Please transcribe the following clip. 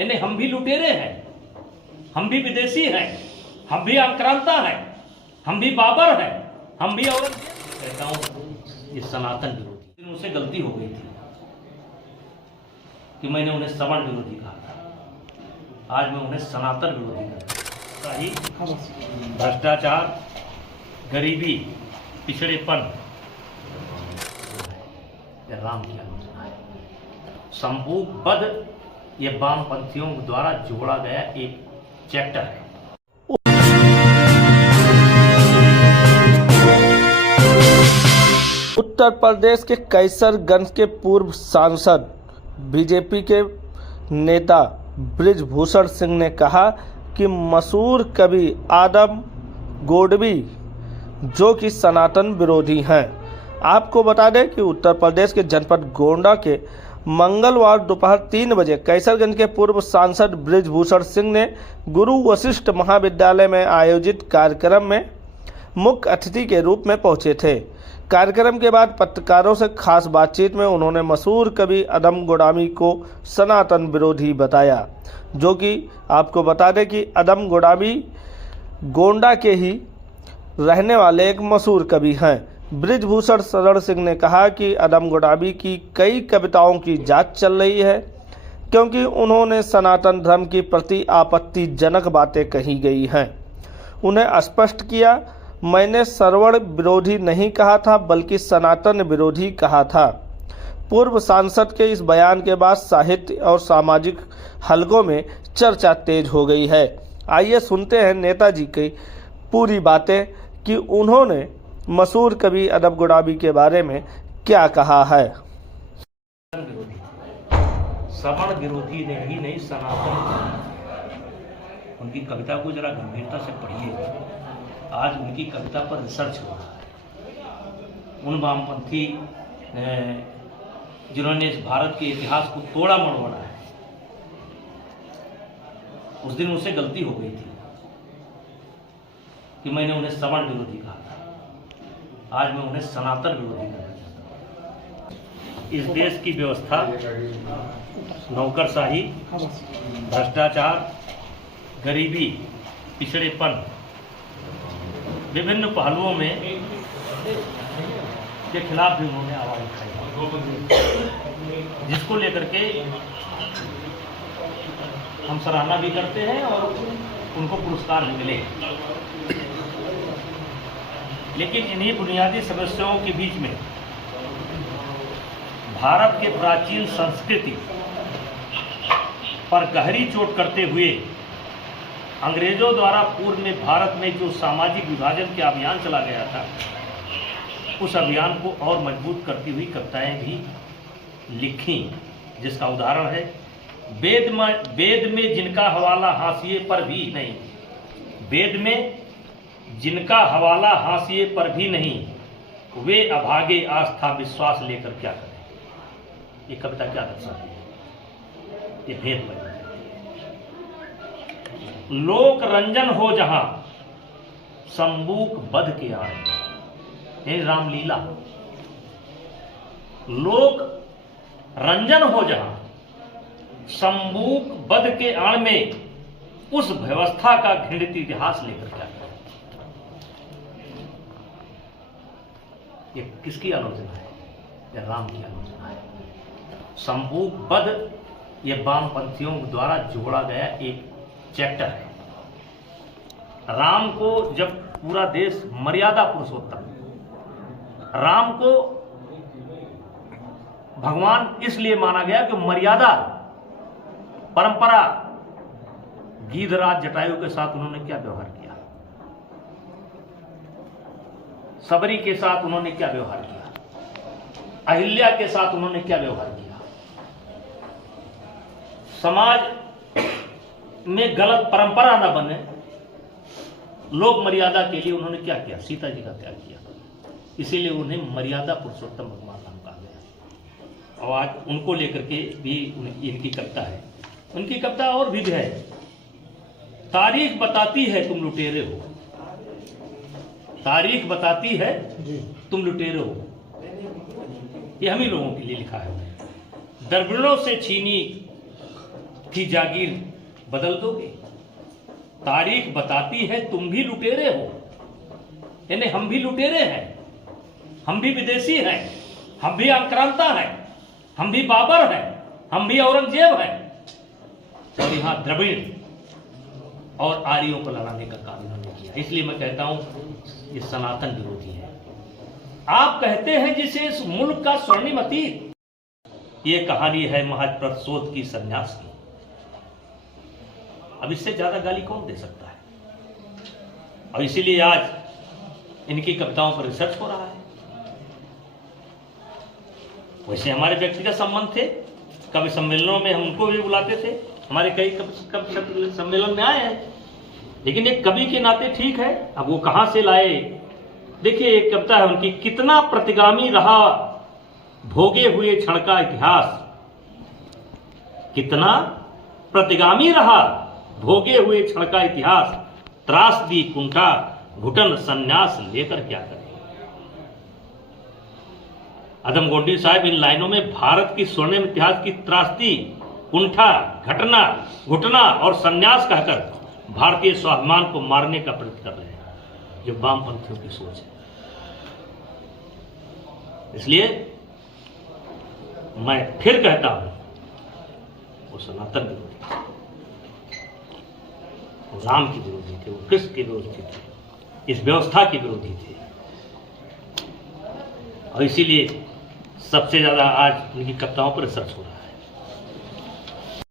यानी हम भी लुटेरे हैं, हम भी विदेशी हैं, हम भी आक्रांता हैं, हम भी बाबर हैं, हम भी औरंगजेब। कहता हूं ये सनातन विरोधी, मुझसे गलती हो गई थी कि मैंने उन्हें सवर्ण विरोधी कहा था। आज मैं उन्हें सनातन विरोधी कहता हूं। भ्रष्टाचार, गरीबी, पिछड़ेपन राम की आलोचना है। संबूक वध ये वामपंथियों द्वारा जोड़ा गया एक चैप्टर है। उत्तर प्रदेश के कैसरगंज के पूर्व सांसद बीजेपी के नेता बृजभूषण सिंह ने कहा कि मशहूर कवि आदम गोडवी जो कि सनातन विरोधी हैं। आपको बता दें कि उत्तर प्रदेश के जनपद गोंडा के मंगलवार दोपहर 3 बजे कैसरगंज के पूर्व सांसद बृजभूषण सिंह ने गुरु वशिष्ठ महाविद्यालय में आयोजित कार्यक्रम में मुख्य अतिथि के रूप में पहुंचे थे। कार्यक्रम के बाद पत्रकारों से खास बातचीत में उन्होंने मशहूर कवि आदम गोडामी को सनातन विरोधी बताया, जो कि आपको बता दें कि आदम गोडामी गोंडा के ही रहने वाले एक मशहूर कवि हैं। बृजभूषण शरण सिंह ने कहा कि आदम गोडामी की कई कविताओं की जांच चल रही है, क्योंकि उन्होंने सनातन धर्म की प्रति आपत्तिजनक बातें कही गई हैं। उन्हें स्पष्ट किया, मैंने सवर्ण विरोधी नहीं कहा था बल्कि सनातन विरोधी कहा था। पूर्व सांसद के इस बयान के बाद साहित्य और सामाजिक हलकों में चर्चा तेज हो गई है। आइए सुनते हैं नेताजी की पूरी बातें कि उन्होंने मशहूर कवि आदम गोडामी के बारे में क्या कहा है। सवर्ण विरोधी ने ही नहीं, सनातन, उनकी कविता को जरा गंभीरता से पढ़िए। आज उनकी कविता पर रिसर्च हो रहा है। उन वामपंथी जिन्होंने इस भारत के इतिहास को तोड़ा मरोड़ा है, उस दिन मुझसे गलती हो गई थी कि मैंने उन्हें सवर्ण विरोधी कहा था। आज मैं उन्हें सनातन विरोधी कहना चाहता हूं। इस देश की व्यवस्था नौकरशाही, भ्रष्टाचार, गरीबी, पिछड़ेपन, विभिन्न पहलुओं में के खिलाफ भी उन्होंने आवाज उठाई, जिसको लेकर के हम सराहना भी करते हैं और उनको पुरस्कार भी मिले। लेकिन इन्हीं बुनियादी समस्याओं के बीच में भारत के प्राचीन संस्कृति पर गहरी चोट करते हुए अंग्रेजों द्वारा पूर्व में भारत में जो सामाजिक विभाजन के अभियान चला गया था, उस अभियान को और मजबूत करती हुई कविताएं भी लिखी, जिसका उदाहरण है वेद में जिनका हवाला हाशिए पर भी नहीं, वेद में जिनका हवाला हाशिए पर भी नहीं, वे अभागे आस्था विश्वास लेकर क्या करें। ये कविता क्या दर्शाती है? ये भेद बन लोक रंजन हो जहां संबूक बध के आए, हे रामलीला। लोक रंजन हो जहां संबूक बध के आड़ में, उस व्यवस्था का घृणित इतिहास लेकर क्या करें। ये किसकी आलोचना है? ये राम की आलोचना है। संबूक बध ये वामपंथियों द्वारा जोड़ा गया एक चैप्टर है। राम को जब पूरा देश मर्यादा पुरुषोत्तम, राम को भगवान इसलिए माना गया कि मर्यादा परंपरा, गीधराज जटायु के साथ उन्होंने क्या व्यवहार किया, सबरी के साथ उन्होंने क्या व्यवहार किया, अहिल्या के साथ उन्होंने क्या व्यवहार किया, समाज में गलत परंपरा न बने, लोक मर्यादा के लिए उन्होंने क्या किया, सीता जी का त्याग किया। इसीलिए उन्हें मर्यादा पुरुषोत्तम भगवान राम कहा गया। और आज उनको लेकर के भी इनकी कविता है। उनकी कविता और भी है। तारीख बताती है तुम लुटेरे हो, तारीख बताती है तुम लुटेरे हो। ये हम ही लोगों के लिए लिखा है। दर्पणों से छीनी की जागीर बदल दोगे? तारीख बताती है तुम भी लुटेरे हो, यानी हम भी लुटेरे हैं, हम भी विदेशी हैं, हम भी आक्रांता हैं, हम भी बाबर हैं, हम भी औरंगजेब हैं, और यहां द्रविड़ और आर्यों को लड़ाने का काम इन्होंने किया। इसलिए मैं कहता हूं ये सनातन विरोधी है। आप कहते हैं जिसे इस मुल्क का स्वर्णिम अतीत, ये कहानी है महज प्रसोद की, सन्यास की। अब इससे ज्यादा गाली कौन दे सकता है? और इसीलिए आज इनकी कविताओं पर रिसर्च हो रहा है। वैसे हमारे व्यक्तिगत संबंध थे, कवि सम्मेलनों में हम उनको भी बुलाते थे, हमारे कई कवि सम्मेलन में आए हैं, लेकिन एक कवि के नाते ठीक है। अब वो कहां से लाए? देखिए एक कविता है उनकी, कितना प्रतिगामी रहा भोगे हुए क्षण का इतिहास, कितना प्रतिगामी रहा भोगे हुए क्षण का इतिहास, त्रास दी कुंठा घुटन संन्यास लेकर क्या करें। अदम गोंडी साहब इन लाइनों में भारत की स्वर्णिम इतिहास की त्रासदी, कुंठा, घटना, घुटना और संन्यास कहकर भारतीय स्वाभिमान को मारने का प्रयत्न कर रहे हैं, जो वामपंथियों की सोच है। इसलिए मैं फिर कहता हूं वो सनातन विरोधी थे, वो राम के विरोधी थे, वो कृष्ण के विरोधी थे, इस व्यवस्था के विरोधी थे। और इसीलिए सबसे ज्यादा आज उनकी कविताओं पर रिसर्च हो रहा है।